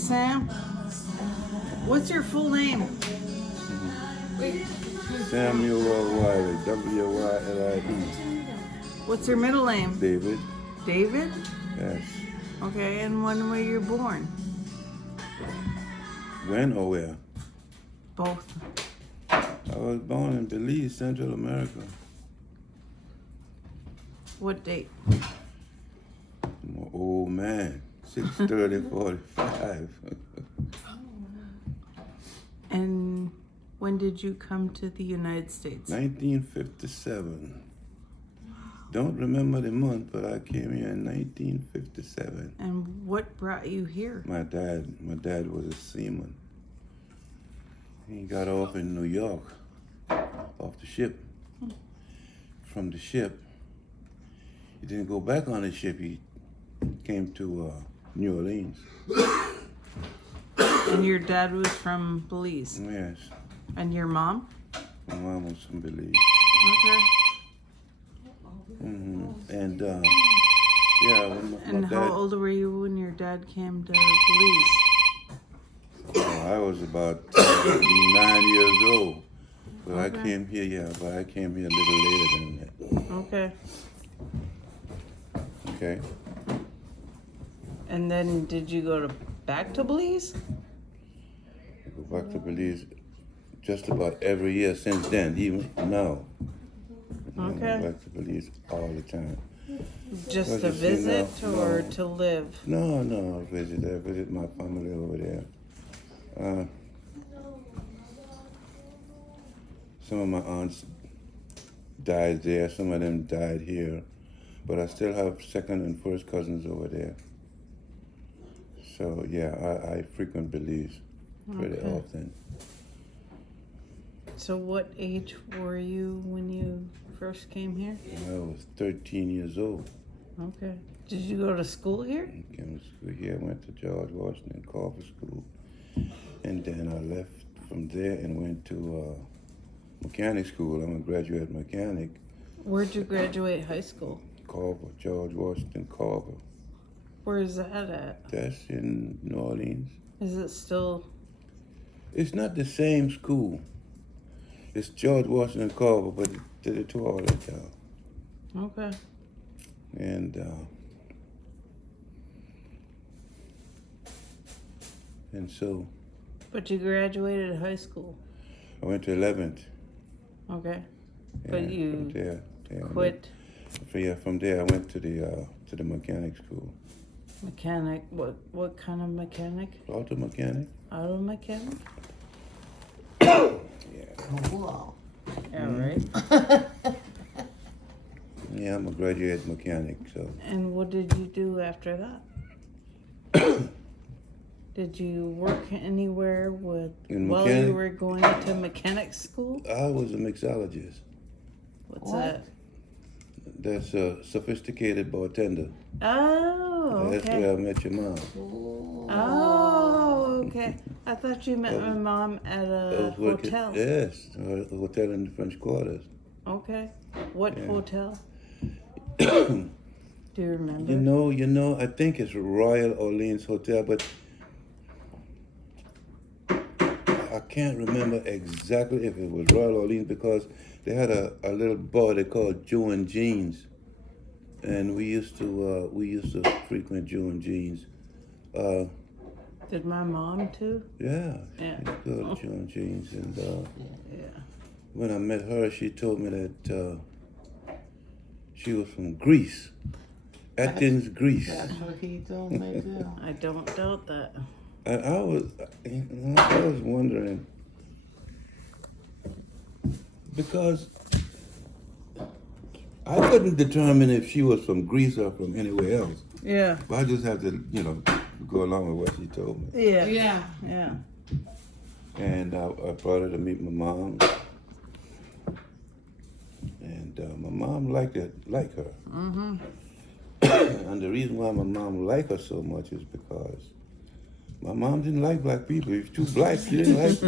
Sam. What's your full name? Samuel Wylie, W-Y-L-I-E. What's your middle name? David, David? yes. Okay, and when were you born? When or where? Both. I was born in Belize, Central America. What date? I'm an old man, 6/30/45. And when did you come to the United States? 1957. Don't remember the month, but I came here in 1957. And what brought you here? My dad was a seaman. He got off in New York, off the ship. From the ship, he didn't go back on the ship. He came to New Orleans. And your dad was from Belize? Yes, And your mom? my mom was from Belize. Okay. And yeah, when my And dad, how old were you when your dad came to Belize? I was about 9 years old. But I Okay. came here, but I came here a little later than that. Okay. Okay. And then did you go back to Belize? I go back to Belize just about every year since then, even now. I Okay. go back to Belize all the time. Just Well, to you see, visit no, or no. to live? No, I visit my family over there. Some of my aunts died there, some of them died here, but I still have second and first cousins over there. So yeah, I frequent Belize pretty Okay. often. So what age were you when you first came here? I was 13 years old. Okay. Did you go to school here? I came to school here, I went to George Washington Carver School, and then I left from there and went to mechanic school. I'm a graduate mechanic. Where'd you graduate high school? Carver, George Washington Carver. Where is that at? That's in New Orleans. Is it still? It's not the same school. It's George Washington Carver, but they tore all that down. Okay. And so But you graduated high school. I went to 11th. Okay. Yeah, But you from there, quit From there I went to the mechanic school. mechanic. What kind of mechanic? Auto mechanic. Auto mechanic? Yeah. Cool. Yeah, right. Yeah, I'm a graduate mechanic, so. And what did you do after that? Did you work anywhere while mechanic? you were going to mechanic school? I was a mixologist. What's What? that? That's a sophisticated bartender. Oh, That's okay. where I met your mom. Oh, okay. I thought you met my mom at I a was working- hotel. Yes, a hotel in the French Quarters. Okay. What Yeah. hotel? Do you remember? You know, I think it's Royal Orleans Hotel, but I can't remember exactly if it was Royal Orleans because they had a little bar they called Joe and Jeans, and we used to frequent Joe and Jeans. Did my mom too? Yeah, Yeah. she go to Joe and Jeans, and Yeah. when I met her, she told me that she was from Greece, Athens, Greece. That's what he told me too. I don't doubt that. And I was wondering because I couldn't determine if she was from Greece or from anywhere else. Yeah. But I just have to, go along with what she told me. Yeah. Yeah. Yeah. And I brought her to meet my mom. And my mom liked her. Mm-hmm. And the reason why my mom liked her so much is because my mom didn't like black people. If you're too black, she didn't like.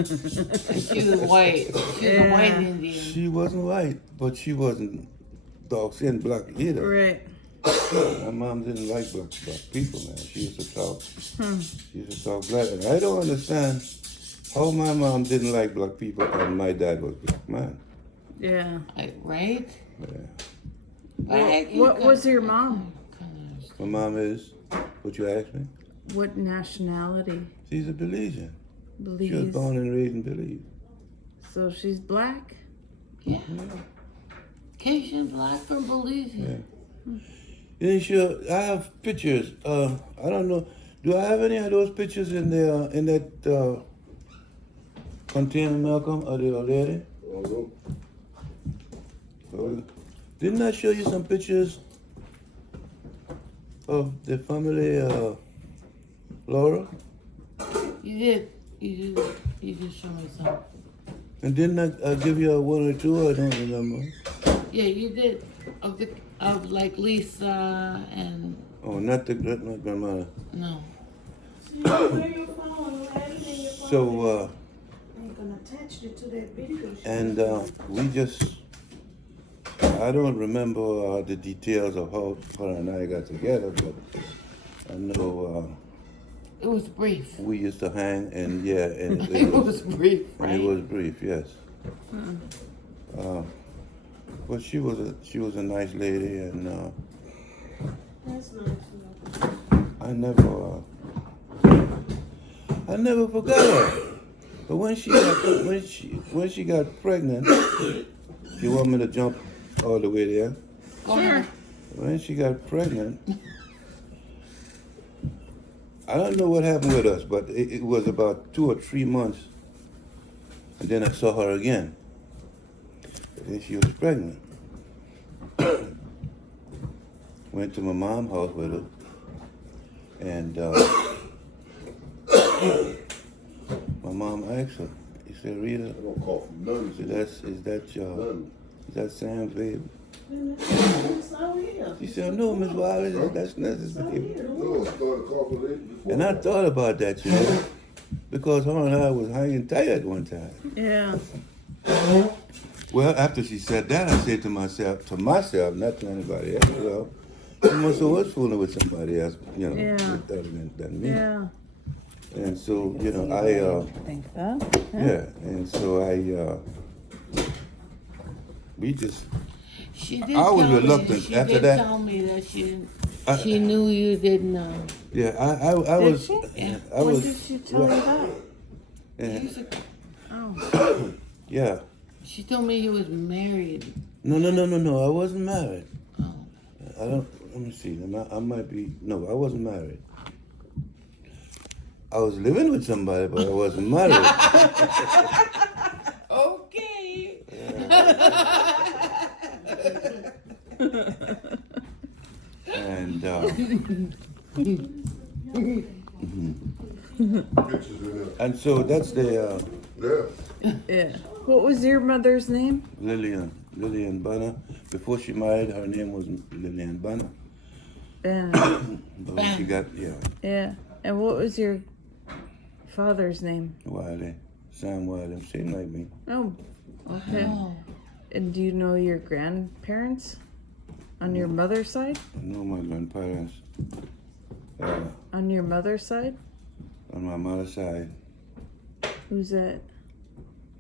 She was white. She was a white Indian. She wasn't white, but she wasn't dark skinned black either. Right. My mom didn't like black people, man. She used to talk. She used to talk black, and I don't understand how my mom didn't like black people and my dad was black man. Yeah. Right? Yeah. What was your mom? My mom is. What you asked me? What nationality? She's a Belizean. She was Belize. born and raised in Belize. So she's black? Yeah. Cajun black from Belize. Yeah. Yeah, sure. I have pictures. I don't know. Do I have any of those pictures in there in that container, Malcolm? Are they already? Didn't I show you some pictures of the family, Laura? You did. You did show me some. And didn't I give you one or two? I don't remember. Yeah, you did. Of like Lisa and Oh, not my grandmother. no. So, I'm gonna attach it to that video. and we just, I don't remember the details of how her and I got together, but I know It was brief. we used to hang, and yeah, and It was brief, and right? it was brief, yes. But she was a nice lady, and That's nice. I never forgot her. But when she got pregnant, you want me to jump all the way there? Go ahead. When she got pregnant, I don't know what happened with us, but it was about 2 or 3 months, and then I saw her again. And then she was pregnant. Went to my mom's house with her, and my mom asked her. He said, "Rita, I don't call from none. is that Sam's baby?" It's out here. She said, "No, Miss Wylie, that's not his It's out baby." here. No, I started coughing late before. And I thought about that, you know, because her and I was hanging tight at one time. Yeah. Well, after she said that, I said to myself, not to anybody else, well, she must have was fooling with somebody else, you know, Yeah. other than me. Yeah. And so, you know, I Think that. yeah, and so we just, She did I was tell reluctant me, she after did that. tell me that she I- knew you didn't know. yeah, I Did was, she? Yeah. I When was, did she tell you that? yeah, Oh. yeah. She told me he was married. No, I wasn't married. Oh. I don't, let me see, I might be, no, I wasn't married. I was living with somebody, but I wasn't married. Okay. And Pictures in there. and so that's the Yeah. Yeah. What was your mother's name? Lillian Bunner. Before she married, her name was Lillian Bunner. Ben. But when she got, Yeah. And what was your father's name? Wylie, Samuel, same like me. Oh. Okay. Oh. And do you know your grandparents on your mother's side? I know my grandparents. On your mother's side? On my mother's side, Who's that?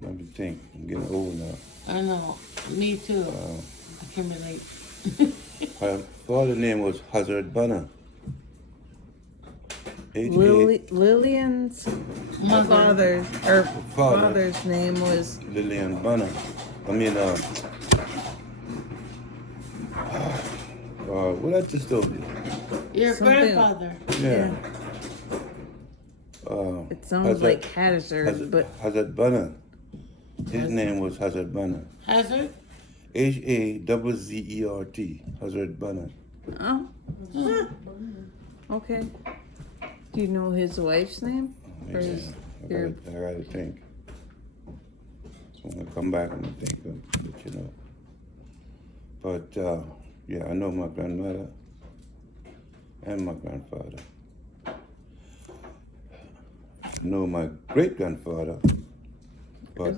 let me think. I'm getting old now. I know. Me too. I can relate. Her father's name was Hazard Bunner. Lillian's Mother. father's name was Lillian Bunner. I mean, what I just told you. Your Something- grandfather. Yeah. it sounds like Hazard, but Hazard Bunner. His name was Hazard Bunner. Hazard? Hazert. Hazard Bunner. oh. Huh. Okay. Do you know his wife's name? Or is I your gotta think. So I'm gonna come back and think of let you know. But yeah, I know my grandmother and my grandfather. I know my great grandfather. But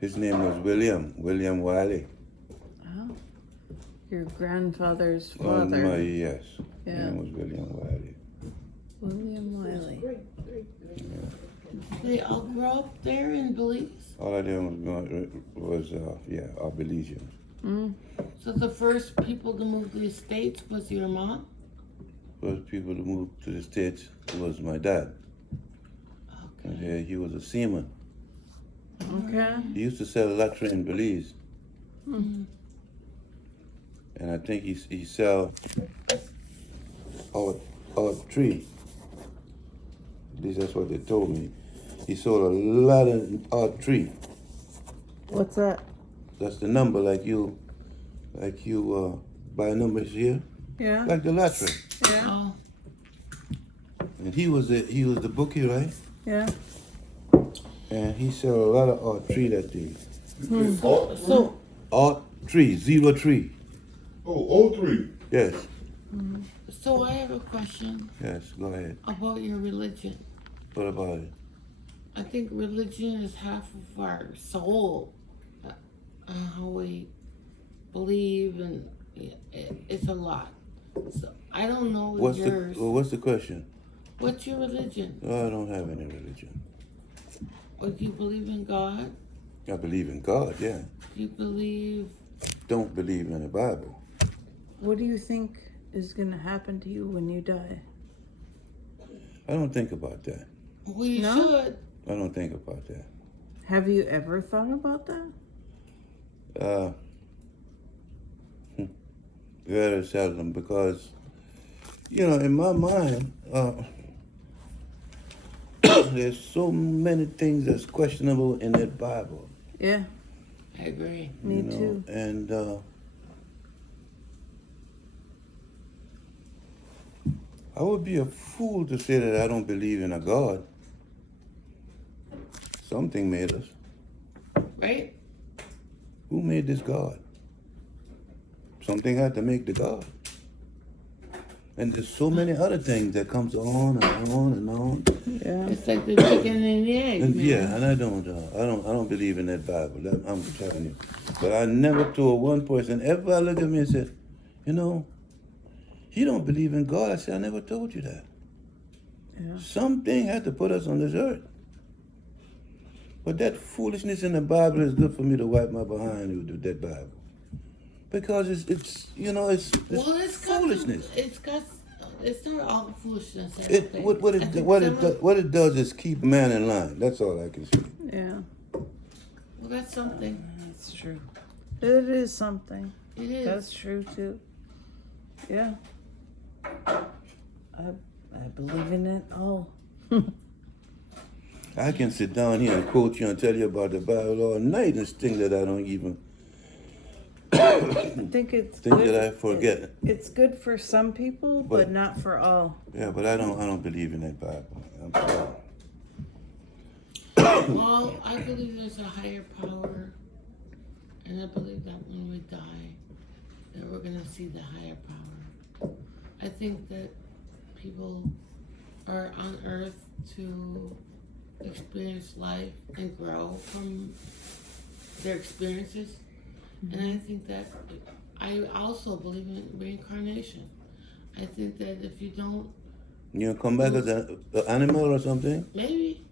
his name was William Wylie. oh. Your grandfather's On father. my, yes. Yeah. His name was William Wylie. William Wylie. They all grew up there in Belize? All of them was our Belizeans. Mm. So the first people to move to the States was your mom? First people to move to the States was my dad. Okay. Yeah, he was a seaman. Okay. He used to sell lottery in Belize. Mm-hmm. And I think he sell our tree. At least that's what they told me. He sold a lot of our tree. What's that? That's the number like you buy numbers here, Yeah. like the lottery. Yeah. Oh, And he was the bookie, right? Yeah. And he sold a lot of our tree that day. so Art tree, 03. Oh, 03. Yes, so I have a question yes. Go ahead. about your religion. What about it? I think religion is half of our soul. How we believe, and it's a lot. So I don't know yours. What's the question? What's your religion? I don't have any religion. Or do you believe in God? I believe in God, yeah. Do you believe? Don't believe in the Bible. What do you think is going to happen to you when you die? I don't think about that. Well, you No? should. I don't think about that. Have you ever thought about that? Very seldom, because, in my mind, there's so many things that's questionable in that Bible. Yeah. I agree. Me too. And I would be a fool to say that I don't believe in a God. Something made us. Right? Who made this God? Something had to make the God. And there's so many other things that comes on and on and on. Yeah. It's like the chicken and the egg, And man. yeah, and I don't believe in that Bible. I'm telling you. But I never told one person ever looked at me and said, he don't believe in God. I said, I never told you that. Yeah. Something had to put us on this earth. But that foolishness in the Bible is good for me to wipe my behind with that Bible. Because it's Well, it's got foolishness. it's not all foolishness. I don't It think. what I it think what some it of- do- what it does is keep man in line. That's all I can say. Yeah. Well, that's something. That's true. It is something. It is. That's true too. Yeah. I believe in it all. I can sit down here and quote you and tell you about the Bible all night and think that I don't even I think it's think good. that I forget. It's good for some people, but But- not for all. Yeah, but I don't believe in that Bible. I'm sorry. Well, I believe there's a higher power, and I believe that when we die, that we're gonna see the higher power. I think that people are on Earth to experience life and grow from their experiences, and I think that I also believe in reincarnation. I think that if you don't, You come back as an animal or something? maybe.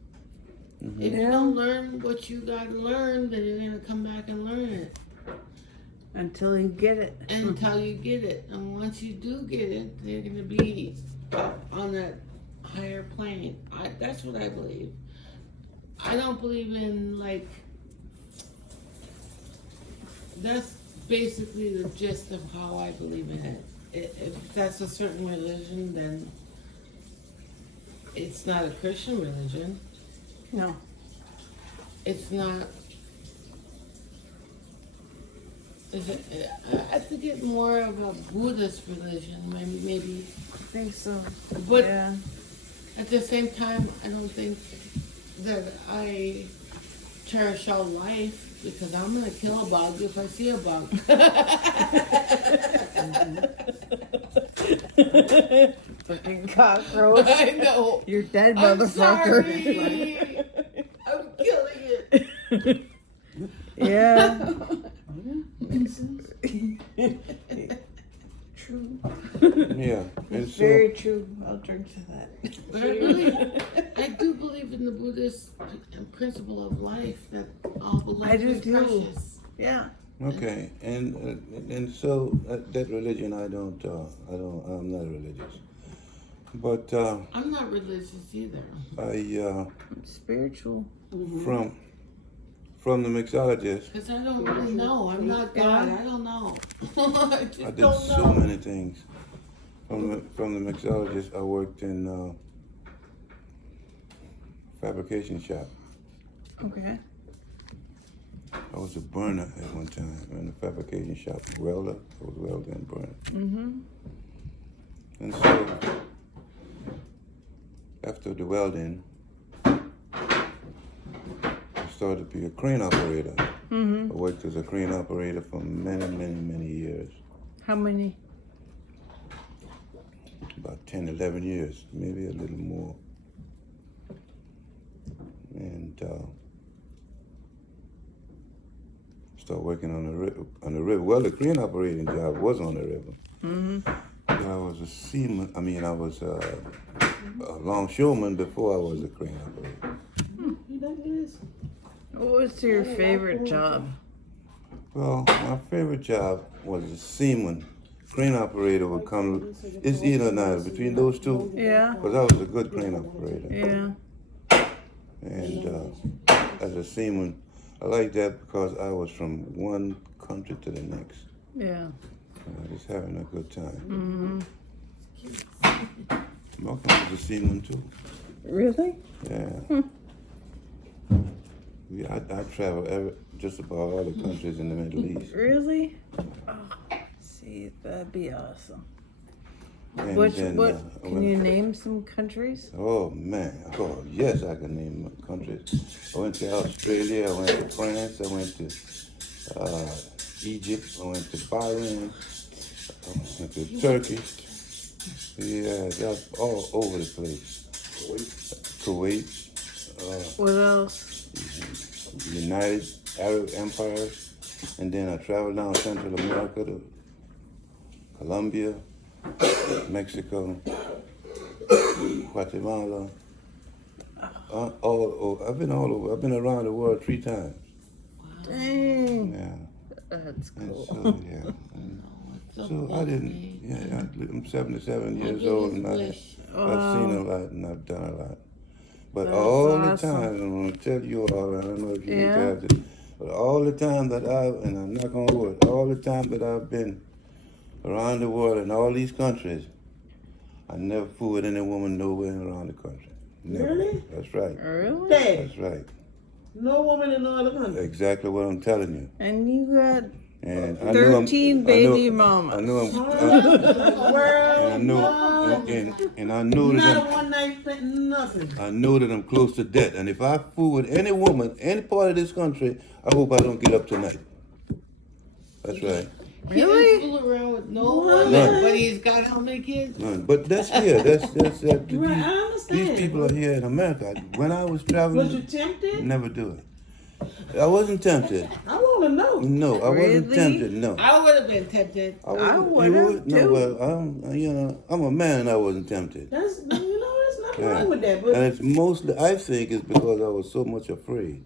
If you Yeah. don't learn what you gotta learn, then you're gonna come back and learn it Until you get it. until you get it. And once you do get it, you're gonna be on that higher plane. That's what I believe. I don't believe in that's basically the gist of how I believe in it. If that's a certain religion, then it's not a Christian religion. No. It's not. I think it's more of a Buddhist religion, maybe. I think so. But Yeah. at the same time, I don't think that I cherish all life because I'm gonna kill a bug if I see a bug. Fucking cockroach. I know. You're dead, I'm motherfucker. sorry. I'm killing it. Yeah. And so, Very true. I'll drink to that. But I do believe in the Buddhist principle of life that all belongs I do to too. precious. Yeah. okay, and so that religion, I'm not religious, but I'm not religious either. I Spiritual. from the mixologist, Because I don't really know. I'm not God. I don't know. I just I did don't so know. many things. From the mixologist, I worked in fabrication shop. Okay. I was a burner at one time in the fabrication shop, welder. I was welding and burner. Mm-hmm. And so, after the welding, I started to be a crane operator. Mm-hmm. I worked as a crane operator for many, many, many years. How many? About 10, 11 years, maybe a little more. And started working on the river. Well, the crane operating job was on the river. Mm-hmm. But I was a seaman. I was a longshoreman before I was a crane operator. What was your favorite job? Well, my favorite job was a seaman. Crane operator would come. It's either or not between those two. Yeah. Because I was a good crane operator. Yeah. And as a seaman, I like that because I was from one country to the next. Yeah. Just having a good time. Mm-hmm. Malcolm was a seaman too. Really? Yeah. I travel just about all the countries in the Middle East. Really? Oh, see, that'd be awesome. And What? then, Can you name some countries? Oh man! Oh yes, I can name countries. I went to Australia. I went to France. I went to Egypt. I went to Bahrain. I went to Turkey. Yeah, that's all over the place. Kuwait. What else? United Arab Empires, and then I traveled down Central America to Colombia, Mexico, Guatemala. I've been all over. I've been around the world 3 times. Dang. Yeah. That's And cool. so yeah. And so I didn't. Yeah, I'm 77 years old, and I've seen a lot and I've done a lot. But That's all the awesome. time, I'm going to tell you all, I don't know if you Yeah. can tell this, but all the time that and I'm not going to wood, all the time that I've been around the world in all these countries, I never fooled with any woman nowhere around the country. Never. Really? That's right. Really? Daddy, That's right. no woman in no other country. Exactly what I'm telling you. And you got And I know 13 baby mamas. I know I'm. And I know Not that a one night stand, nothing. I know that I'm close to death. And if I fool with any woman, any part of this country, I hope I don't get up tonight. That's right. He didn't fool around with no one, None. but he's got how many kids? None. But that's here. Right, I understand. These people are here in America. When I was Was traveling, you tempted? never do it. I wasn't tempted. I want to know. No, I wasn't Really? tempted. No. I would have been tempted. You would've, would? No, too. well, I'm a man and I wasn't tempted. There's nothing Yeah. wrong with that. But And it's mostly, I think, it's because I was so much afraid.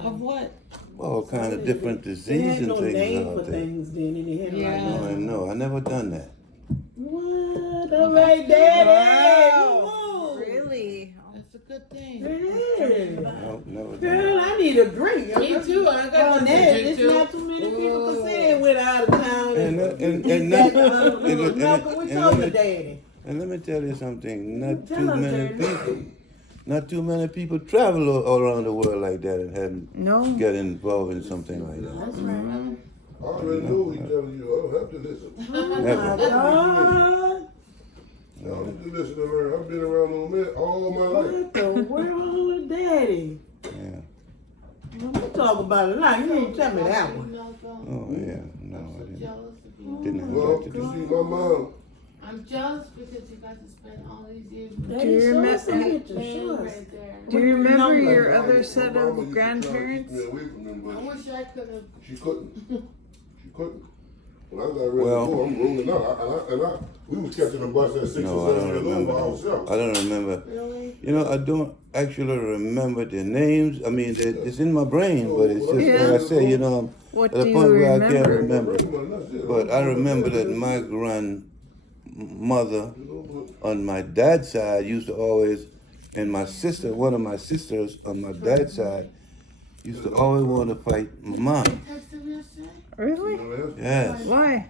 Of what? All kind of different they diseases had and no things name for out there. things then, and they had Yeah. No, I never done that. What? All right, Daddy. Wow. Woo. Really? That's a good thing. Yeah. No, never done Girl, that. I need a drink. Me too. I got Oh, something Ned, to it's drink not too. too many people can say it without out of town. And Malcolm, we told the daddy. And let me tell you something, not Tell too us, many Daddy. people. Not too many people travel all around the world like that and hadn't No. get involved in something like that. That's right. I already know he's telling you. I don't have to listen. Oh Never. my God. I don't have to listen to her. I've been around on that all my life. What the world, daddy? Yeah. We talk about it now. You ain't tell me that one. Oh yeah. No, I didn't. Jealous of you. Didn't have Well, that to you do. see, my mom, I'm jealous because you got to spend all these years with Do you Show remember- us some pictures. me Show us. right there. Do you remember number? your my other mama- set my mama of used to try to keep grandparents? me away from them, I but wish I could have. she couldn't. She couldn't. When I got ready Well- to go, I'm rolling out. We was catching the bus at 6 No, or I 7 don't years remember. old ourselves. I don't remember. Really? You know, I don't actually remember their names. I mean, it's in my brain, but it's just Yeah. like I say, you know, I'm What at a do point you where I can't remember? remember. But I remember that my grandmother on my dad's side used to always, and my sister, one of my sisters on my dad's side, used to always want to fight my mom. Text him yesterday? Really? Yes. Why?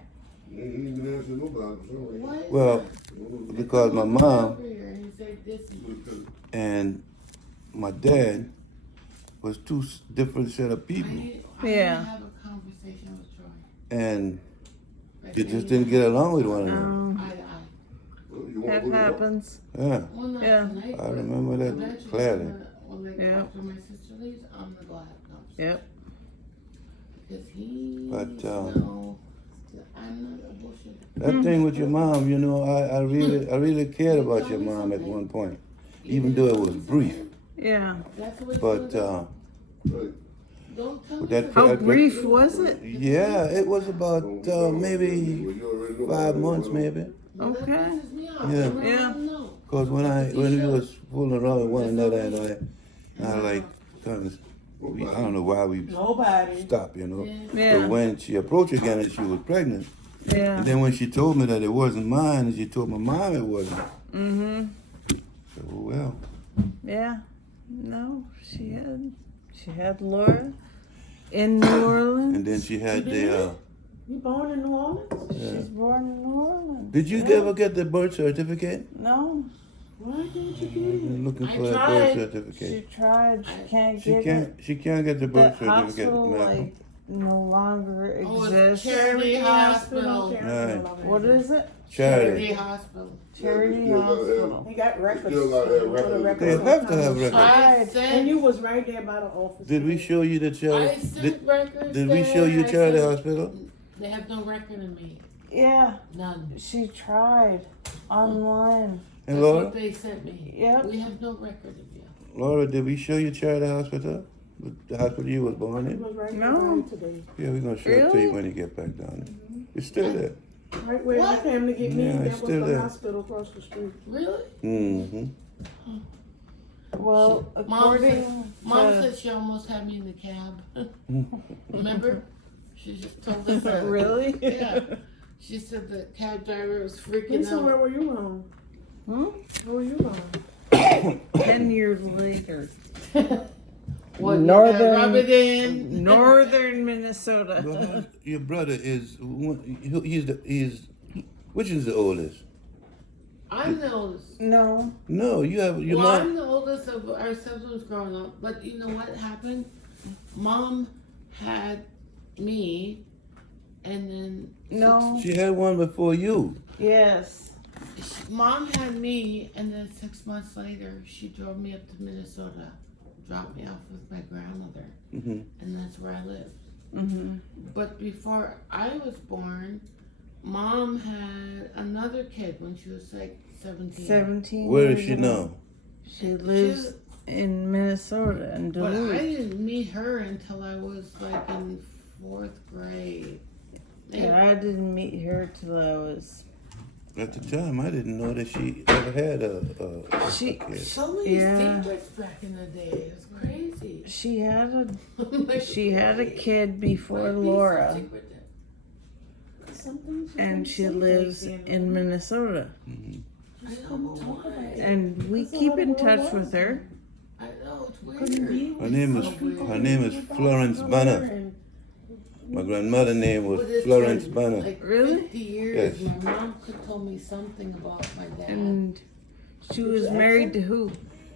You ain't even answer nobody. What is Well, that? because my He mom over here and he said this is and my dad was two different set of I people, need Yeah. to have a conversation with Troy. and Like, you just didn't get along with one another. Eye to eye. That happens. Yeah, Well, not Yeah. tonight, I but remember that eventually clearly. When like Yeah. after my sister leaves, I'm gonna go have a conversation. Yep. Because he But, needs to know that I'm not a bullshitter. that thing with your mom, you know, I really cared about your mom at one point, even though it was brief. Yeah. That's what it's But gonna do. Don't tell me that- How that- brief was it? yeah, it was about maybe 5 months, maybe. Well, that Okay. pisses me off. Yeah. I'm gonna Yeah. let him know. Cause when we was fooling around with one another, and I like kind of, I don't know why we Nobody. stopped, you know. Yeah. But when she approached again and she was pregnant, Yeah. and then when she told me that it wasn't mine, and she told my mom it wasn't. Mm-hmm. So well, Yeah. No, she had Laura in New Orleans. and then she had the. You born in New Orleans? She's born in New Orleans. Did you ever get the birth certificate? No, Why didn't you I've get it? been looking I for that tried. birth she certificate. tried. She can't She get can't. it. She can't get the The birth certificate. hospital Malcolm. like no longer Oh, it's exists. Charity Hospital. Right. What is it? Charity Charity. Hospital. Charity Hospital. He got records. Still gotta have For the records. They have to have records. I And sent, you was right there by the office. Did we show you the I charity? sent records. Did we there. show you I Charity sent- Hospital? They have no record of me. Yeah, None. she tried online. And That's Laura, what they sent me. Yep. We have no record of you. Laura, did we show you Charity Hospital? The hospital you was born He in? was right No. there by today. Yeah, we're gonna show it to Really? you when you get back down there. It's still there. Right where What? you came to get me, Yeah, that it's was still the there. hospital across the street. Really? Mm-hmm. Well, according Mom to said she almost had me in the cab. Remember? She just told us that. really, Yeah. She said the cab driver was freaking Lisa, where out. were you on? Where were you on? 10 years later, What, you Northern- gotta rub it in? northern Minnesota. Well, your brother is which is the oldest? I'm the oldest. No, No, you have your Well, mom. I'm the oldest of our siblings growing up, but you know what happened? Mom had me, and then no, She had one before you. yes, Mom had me, and then 6 months later, she drove me up to Minnesota, dropped me off with my grandmother, Mm-hmm. and that's where I lived. mm-hmm. But before I was born, Mom had another kid when she was like 17. 17 Where years is she old. now? She lives in Minnesota, in But I Duluth. didn't meet her until I was like in 4th grade. And I didn't meet her till I was. At the time, I didn't know that she ever had a She kid. So many Yeah. secrets back in the day. It's crazy. she had a Like, she had a kid before might be some Laura, secret there. Sometimes you and can't she say lives things, you in know. Minnesota. I know, but why? And we That's keep all in the world touch with was. her. I know, it's Couldn't be. weird. Her name is Florence Banner. And My grandmother's name was But it's Florence been, Banner. Like Really? 50 years, Yes. my mom could tell me something about my dad. And she was married to who?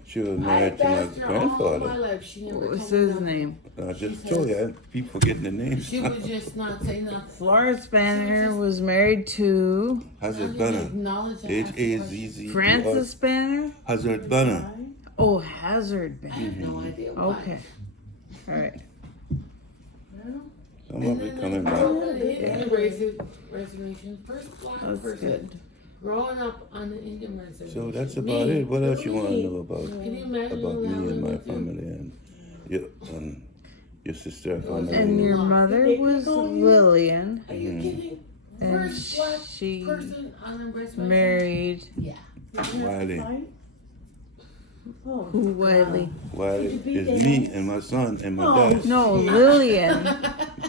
She was I married to my asked her all my grandfather. life. She never What was told me his nothing. name? I just told you, I keep forgetting the name. She would just not say nothing. Florence Banner was married to Hazard Not even Banner. acknowledge and ask questions. Hazard Francis Banner. Hazard Banner. Oh, Hazard I Banner. have no idea why. Okay, all right. Some of it coming back. The Indian reservation, first black That's person good. growing up on the Indian reservation. So that's about Me. it. What else you want to know Can you imagine about me living and my with you? family and your sister family? And your mother was Lillian. Are you kidding? And First black she person on the reservation. married Yeah. Wylie. Oh, Wylie. Wylie is me and my son and my dad. No, Lillian.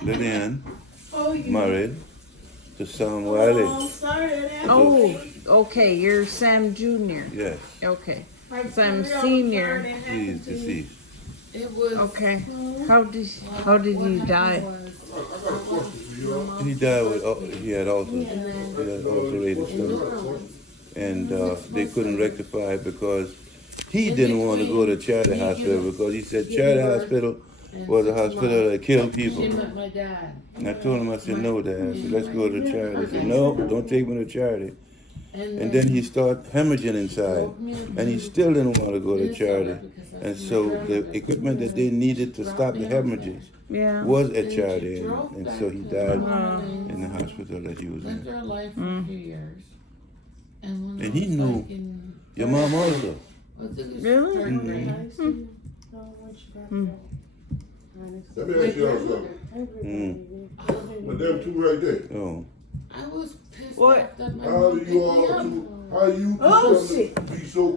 Lillian Oh, you married to Sam oh, Wylie. I'm sorry that happened. Oh, okay. You're Sam Jr. Yes, Okay. Like, Sam for real, I'm Senior. sorry that he is happened to you. deceased. It was. Okay. How did he die? I got a question for you. All. He died with, he had ulcers. He had ulcerated stomach. And they couldn't rectify it because he didn't want to go to charity hospital because he said charity hospital was a hospital that killed She people. met my dad. And I told him, I said, no, Dad. I said, let's go to charity. He said, no, don't take me to charity. And then he started hemorrhaging inside. And he still didn't want to go to charity. And so the equipment that they needed to stop the hemorrhages Yeah. was at charity. And so he died Wow. in the hospital that he was Lived in. our life for a few years. And when And I he was knew like in your mom also. I think it was Really? third grade. I see. Oh, what you got there? Let me ask y'all something. But them two right there. Oh. I was pissed What? off that my How mom do picked you me all up. two? How you Oh, come to shit. be so